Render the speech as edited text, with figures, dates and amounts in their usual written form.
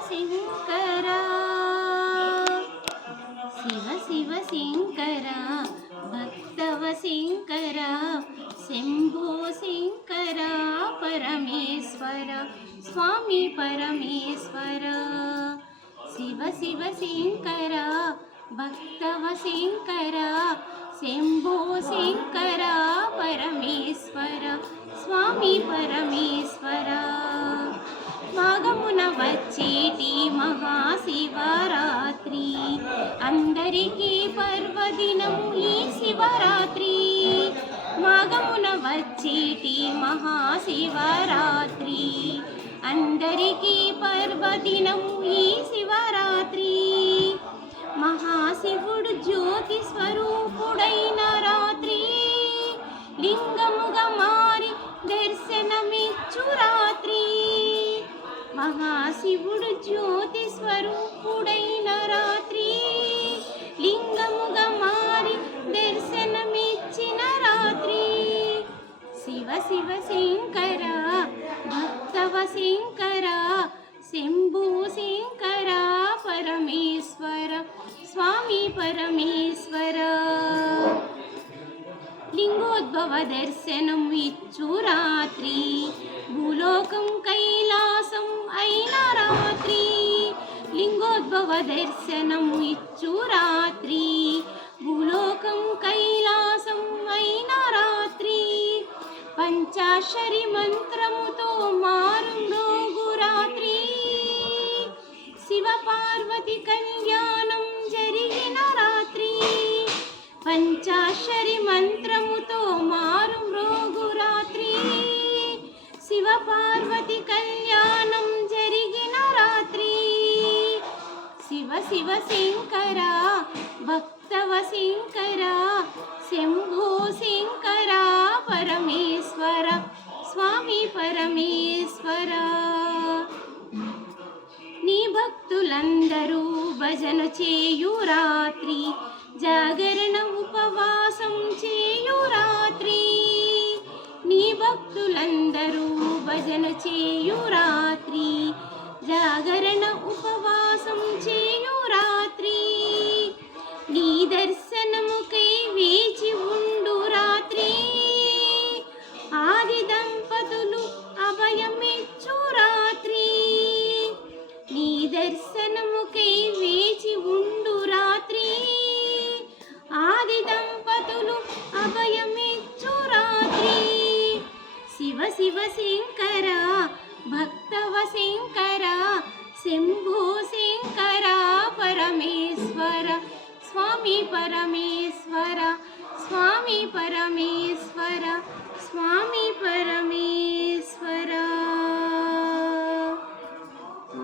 శంకరా శివ శివ శంకరా భక్తవ శంకరా శంభో శంకరా పరమేశ్వర స్వామి పరమేశ్వర శివ శివ శంకరా భక్తవ శంకరా శంభో శంకరా పరమేశ్వర స్వామి పరమేశ్వర మాఘమున వచ్చేటి మహాశివరాత్రి అందరికీ పర్వదినము ఈ శివరాత్రి మాఘమున వచ్చేటి మహాశివరాత్రి అందరికీ పర్వదినము ఈ శివరాత్రి మహాశివుడు జ్యోతి స్వరూపుడైన రాత్రి లింగముగా మారి దర్శనమిచ్చు రాత్రి మహాశివుడు జ్యోతి స్వరూపుడైన రాత్రి లింగముగా మారి దర్శనమిచ్చిన రాత్రి శివ శివ శంకర భక్తవ శంకర శంభో శంకర పరమేశ్వర స్వామి పరమేశ్వర లింగోద్భవ దర్శనం ఇచ్చు రాత్రి భూలోకం కైలాసం అయిన రాత్రి లింగోద్భవ దర్శనం ఇచ్చు రాత్రి భూలోకం కైలాసం అయిన రాత్రి పంచాక్షరి మంత్రముతో మారు మ్రోగు రాత్రి శివ పార్వతి కళ్యాణం జరిగిన రాత్రి పంచాక్షరి మంత్రముతో మారు మ్రోగు రాత్రి శివ పార్వతి కళ్యాణం జరిగిన రాత్రి శివ శివ శంకర భక్తవ శంకర శంభో శంకర పరమేశ్వర స్వామి పరమేశ్వర నీ భక్తులందరూ భజన చేయు రాత్రి జాగరణ ఉపవాసం చేయు రాత్రి నీ భక్తులందరూ భజన చేయు రాత్రి జాగరణ ఉపవాసం చేయు రాత్రి నీ దర్శనముకై వేచి ఉండు రాత్రి ఆది దంపతులు అభయమిచ్చు రాత్రి నీ దర్శనముకై వేచి ఉండు రాత్రి ఆది దంపతులు అభయమిచ్చు రాత్రి శివ శివ శంకర భక్తవ శంకర శంభో శంకర పరమేశ్వర స్వామి పరమేశ్వర